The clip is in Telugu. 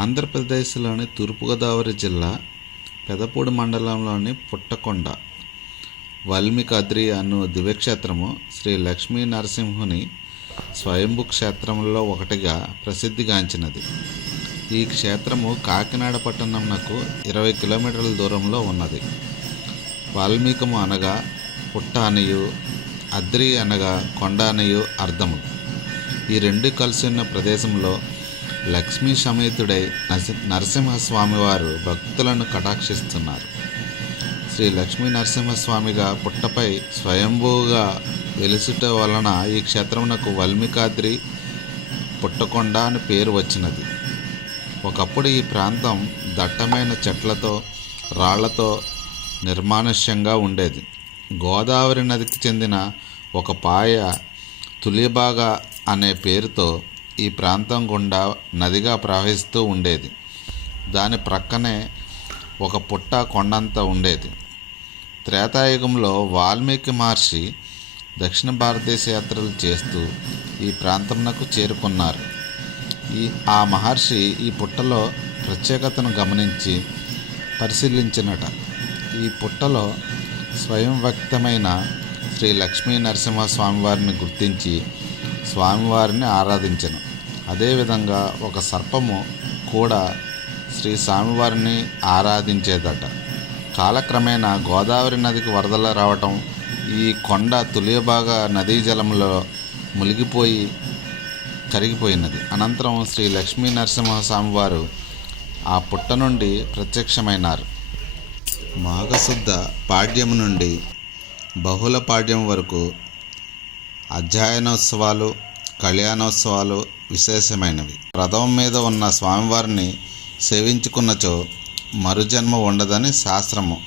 ఆంధ్రప్రదేశ్లోని తూర్పుగోదావరి జిల్లా పెదపూడి మండలంలోని పుట్టకొండ వాల్మీకాద్రి అను దివ్యక్షేత్రము శ్రీ లక్ష్మీ నరసింహుని స్వయంభూ క్షేత్రంలో ఒకటిగా ప్రసిద్ధిగాంచినది. ఈ క్షేత్రము కాకినాడ పట్టణంనకు ఇరవై కిలోమీటర్ల దూరంలో ఉన్నది. వాల్మీకము అనగా పుట్ట అనియు అద్రి అనగా కొండ అనియు అర్థము. ఈ రెండు కలిసి ఉన్న ప్రదేశంలో లక్ష్మీ సమేతుడై నరసింహస్వామి నరసింహస్వామివారు భక్తులను కటాక్షిస్తున్నారు. శ్రీ లక్ష్మీ నరసింహస్వామిగా పుట్టపై స్వయంభూగా వెలుసుట వలన ఈ క్షేత్రమునకు వల్మికాద్రి పుట్టకొండ అని పేరు వచ్చినది. ఒకప్పుడు ఈ ప్రాంతం దట్టమైన చెట్లతో రాళ్ళతో నిర్మానుష్యంగా ఉండేది. గోదావరి నదికి చెందిన ఒక పాయ తులిబాగా అనే పేరుతో ఈ ప్రాంతం గుండా నదిగా ప్రవహిస్తూ ఉండేది. దాని ప్రక్కనే ఒక పుట్ట కొండంత ఉండేది. త్రేతాయుగంలో వాల్మీకి మహర్షి దక్షిణ భారతదేశ యాత్రలు చేస్తూ ఈ ప్రాంతంనకు చేరుకున్నారు. ఈ ఆ మహర్షి ఈ పుట్టలో ప్రత్యేకతను గమనించి పరిశీలించినట. ఈ పుట్టలో స్వయం వ్యక్తమైన శ్రీ లక్ష్మీ నరసింహ స్వామివారిని గుర్తించి స్వామివారిని ఆరాధించను. అదేవిధంగా ఒక సర్పము కూడా శ్రీ స్వామివారిని ఆరాధించేదట. కాలక్రమేణా గోదావరి నదికి వరదలు రావటం ఈ కొండ తులియబాగా నదీ జలంలో మునిగిపోయి కరిగిపోయినది. అనంతరం శ్రీ లక్ష్మీ నరసింహస్వామివారు ఆ పుట్ట నుండి ప్రత్యక్షమైనారు. మాఘశుద్ధ పాడ్యము నుండి బహుళ పాడ్యం వరకు అధ్యయనోత్సవాలు కళ్యాణోత్సవాలు విశేషమైనవి. రథం మీద ఉన్న స్వామివారిని సేవించుకున్నచో మరుజన్మ ఉండదని శాస్త్రము.